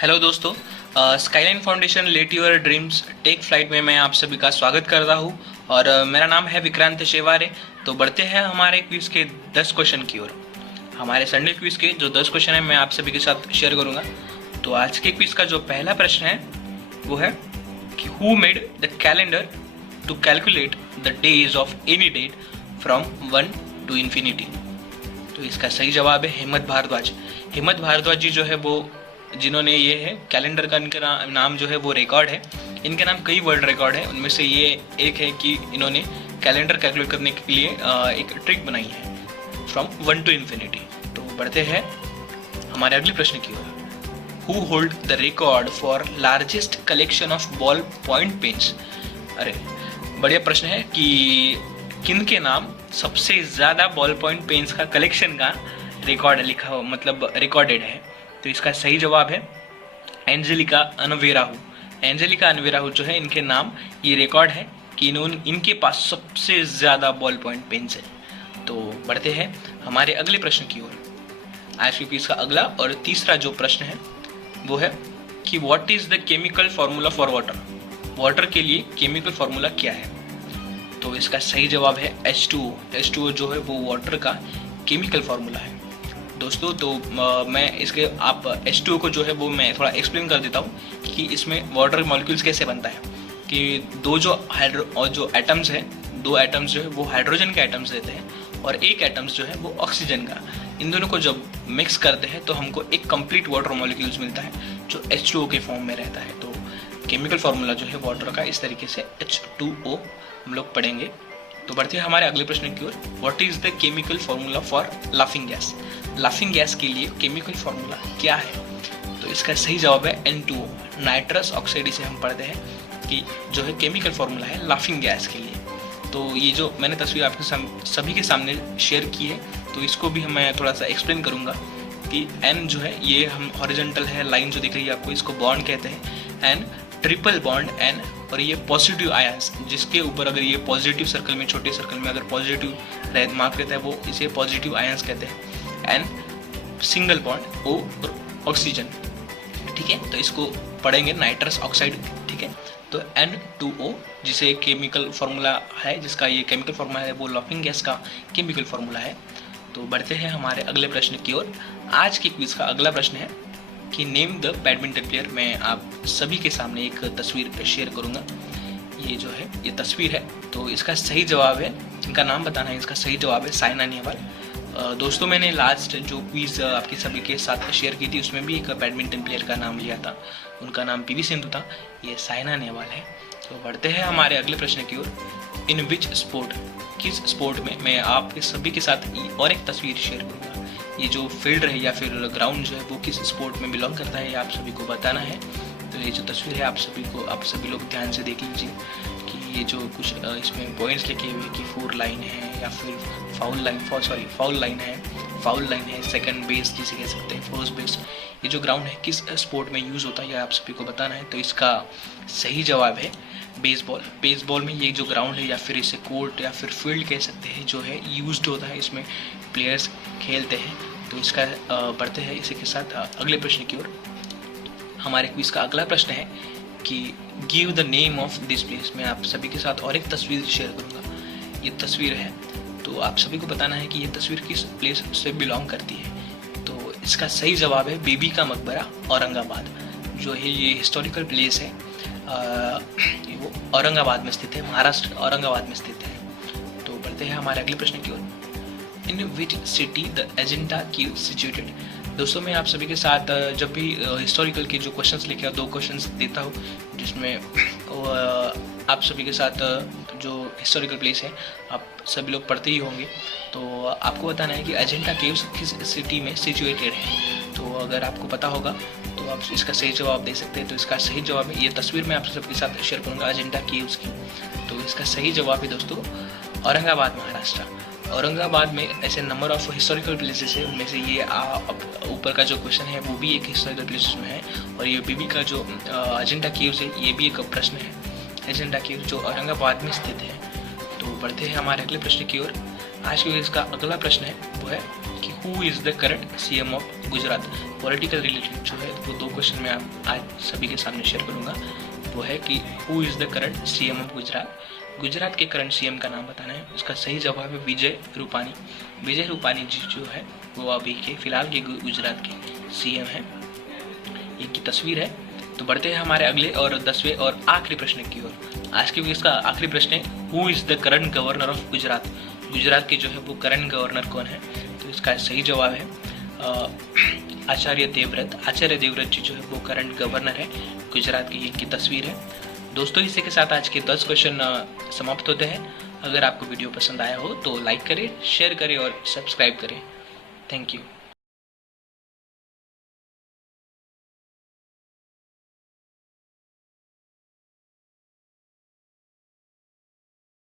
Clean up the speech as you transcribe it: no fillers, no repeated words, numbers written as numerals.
Hello दोस्तों, Skyline Foundation let your dreams take flight में मैं आप सभी का स्वागत करता हूँ। और मेरा नाम है विक्रांत शेवारे। तो बढ़ते हैं हमारे क्विज के 10 क्वेश्चन की ओर। हमारे संडे क्विज के जो 10 क्वेश्चन है मैं आप सभी के साथ शेयर करूँगा। तो आज के क्विज का जो पहला प्रश्न है वो है कि who made the calendar to calculate the days of any date from 1 to infinity। तो इसका सही जवाब है हेमंत भारद्वाज। हेमंत भारद्वाज जी जो है वो जिन्होंने ये है कैलेंडर का इनका नाम जो है वो रिकॉर्ड है। इनके नाम कई वर्ल्ड रिकॉर्ड है, उनमें से ये एक है कि इन्होंने कैलेंडर कैलकुलेट करने के लिए एक ट्रिक बनाई है फ्रॉम 1 to infinity। तो बढ़ते हैं हमारे अगले प्रश्न की ओर। Who hold the record for largest collection of ball point pens. अरे बढ़िया प्रश्न है कि किन के नाम सबसे ज़्यादा बॉल पॉइंट पेन्स का कलेक्शन का रिकॉर्ड लिखा हो, मतलब रिकॉर्डेड है। तो इसका सही जवाब है एंजेलिका अनवेराहू। एंजेलिका अनवेराहू जो है इनके नाम ये रिकॉर्ड है कि इनके पास सबसे ज़्यादा बॉल पॉइंट पेन्स है। तो बढ़ते हैं हमारे अगले प्रश्न की ओर। आज के क्विज का अगला और तीसरा जो प्रश्न है वो है कि what is the chemical formula for water. Water के लिए केमिकल फार्मूला क्या है। तो इसका सही जवाब है H2O। H2O जो है वो वाटर का केमिकल फार्मूला है दोस्तों। तो मैं इसके आप H2O को जो है वो मैं थोड़ा एक्सप्लेन कर देता हूँ कि इसमें वाटर मॉलिक्यूल्स कैसे बनता है। कि दो जो एटम्स हैं, दो एटम्स जो है वो हाइड्रोजन के एटम्स रहते हैं और एक एटम्स जो है वो ऑक्सीजन का। इन दोनों को जब मिक्स करते हैं तो हमको एक कंप्लीट वाटर मॉलिक्यूल्स मिलता है जो H2O के फॉर्म में रहता है। तो केमिकल फार्मूला जो है वाटर का इस तरीके से H2O हम लोग पढ़ेंगे। तो बढ़ते हैं हमारे अगले प्रश्न की ओर। What is the chemical formula for laughing gas. Laughing gas के लिए केमिकल फार्मूला क्या है। तो इसका सही जवाब है N2O, नाइट्रस ऑक्साइड। इसे हम पढ़ते हैं कि जो है केमिकल फार्मूला है लाफिंग गैस के लिए। तो ये जो मैंने तस्वीर आपके सभी के सामने शेयर की है तो इसको भी मैं थोड़ा सा एक्सप्लेन करूँगा कि N जो है ये हम हॉरिजॉन्टल है, लाइन जो दिख रही है आपको इसको बॉन्ड कहते हैं। N ट्रिपल बॉन्ड N, और ये पॉजिटिव आयंस जिसके ऊपर अगर ये पॉजिटिव सर्कल में, छोटे सर्कल में अगर पॉजिटिव मार्क रहता है वो इसे पॉजिटिव आयंस कहते हैं। N सिंगल बॉन्ड O और ऑक्सीजन, ठीक है। तो इसको पढ़ेंगे नाइट्रस ऑक्साइड, ठीक है। तो N2O जिसे केमिकल फार्मूला है, जिसका ये केमिकल फार्मूला है वो लाफिंग गैस का केमिकल फार्मूला है। तो बढ़ते हैं हमारे अगले प्रश्न की ओर। आज के क्विज का अगला प्रश्न है कि नेम द बैडमिंटन प्लेयर। मैं आप सभी के सामने एक तस्वीर शेयर करूंगा। ये जो है ये तस्वीर है, तो इसका सही जवाब है, इनका नाम बताना है। इसका सही जवाब है साइना नेहवाल। दोस्तों मैंने लास्ट जो क्विज आपके सभी के साथ शेयर की थी उसमें भी एक बैडमिंटन प्लेयर का नाम लिया था, उनका नाम PV सिंधु था। ये साइना नेहवाल है। तो बढ़ते हैं हमारे अगले प्रश्न की ओर। इन विच स्पोर्ट, किस स्पोर्ट में, मैं आपके सभी के साथ और एक तस्वीर शेयर करूँगा। ये जो फील्ड है या फिर ग्राउंड जो है वो किस स्पोर्ट में बिलोंग करता है, आप सभी को बताना है। तो ये जो तस्वीर है आप सभी लोग ध्यान से देख लीजिए कि ये जो कुछ इसमें पॉइंट्स लिखे हुए कि 4 लाइन है या फिर फाउल लाइन है, सेकंड बेस जिसे कह सकते हैं, फर्स्ट बेस। ये जो ग्राउंड है किस स्पोर्ट में यूज़ होता है आप सभी को बताना है। तो इसका सही जवाब है बेसबॉल। बेसबॉल में ये जो ग्राउंड है या फिर इसे कोर्ट या फिर फील्ड कह सकते हैं जो है यूज्ड होता है, इसमें प्लेयर्स खेलते हैं। तो इसका बढ़ते हैं इसी के साथ अगले प्रश्न की ओर। हमारे क्विज का अगला प्रश्न है कि give the name of this place. मैं आप सभी के साथ और एक तस्वीर शेयर करूँगा। ये तस्वीर है तो आप सभी को बताना है कि ये तस्वीर किस प्लेस से बिलोंग करती है। तो इसका सही जवाब है बीबी का मकबरा, औरंगाबाद। जो है ये हिस्टोरिकल प्लेस है, वो औरंगाबाद में स्थित है, महाराष्ट्र औरंगाबाद में स्थित है। तो बढ़ते हैं हमारे अगले प्रश्न की ओर। In which city the Ajanta cave situated. दोस्तों मैं आप सभी के साथ जब भी हिस्टोरिकल के जो क्वेश्चंस लेके 2 क्वेश्चंस देता हूँ जिसमें आप सभी के साथ जो हिस्टोरिकल प्लेस है आप सभी लोग पढ़ते ही होंगे। तो आपको बताना है कि अजंता केव्स किस सिटी में सिचुएटेड है। तो अगर आपको पता होगा तो आप इसका सही जवाब दे सकते हैं। तो इसका सही जवाब है, ये तस्वीर मैं आप सबके साथ शेयर करूँगा अजंता केव्स की। तो इसका सही जवाब है दोस्तों औरंगाबाद, महाराष्ट्र। औरंगाबाद में ऐसे नंबर ऑफ हिस्टोरिकल प्लेसेस है, उनमें से ये ऊपर का जो क्वेश्चन है वो भी एक हिस्टोरिकल प्लेसेस में है। और ये बीबी का जो अजंता केव्स है ये भी एक प्रश्न है, अजंता केव्स जो औरंगाबाद में स्थित है। तो बढ़ते हैं हमारे अगले प्रश्न की ओर। आज के इसका अगला प्रश्न है वो है कि who is the current CM of Gujarat. Political related जो है वो 2 क्वेश्चन मैं आज सभी के सामने शेयर करूँगा। वो है कि who is the current CM of Gujarat. Gujarat के करंट सीएम का नाम बताना है। इसका सही जवाब है विजय रूपानी। विजय रूपानी जी जो है वो अभी के फिलहाल के गुजरात के सीएम हैं। इनकी तस्वीर है। तो बढ़ते हैं हमारे अगले और 10वें और आखिरी प्रश्न की ओर। आज के इसका आखिरी प्रश्न है who is the current governor of Gujarat. Gujarat के जो है वो करंट गवर्नर कौन है। तो इसका सही जवाब है आचार्य देवव्रत। आचार्य देवव्रत जी जो है वो करंट गवर्नर है गुजरात की। इनकी तस्वीर है। दोस्तों इसी के साथ आज के 10 क्वेश्चन समाप्त होते हैं। अगर आपको वीडियो पसंद आया हो तो लाइक करें, शेयर करें और सब्सक्राइब करें। Thank you.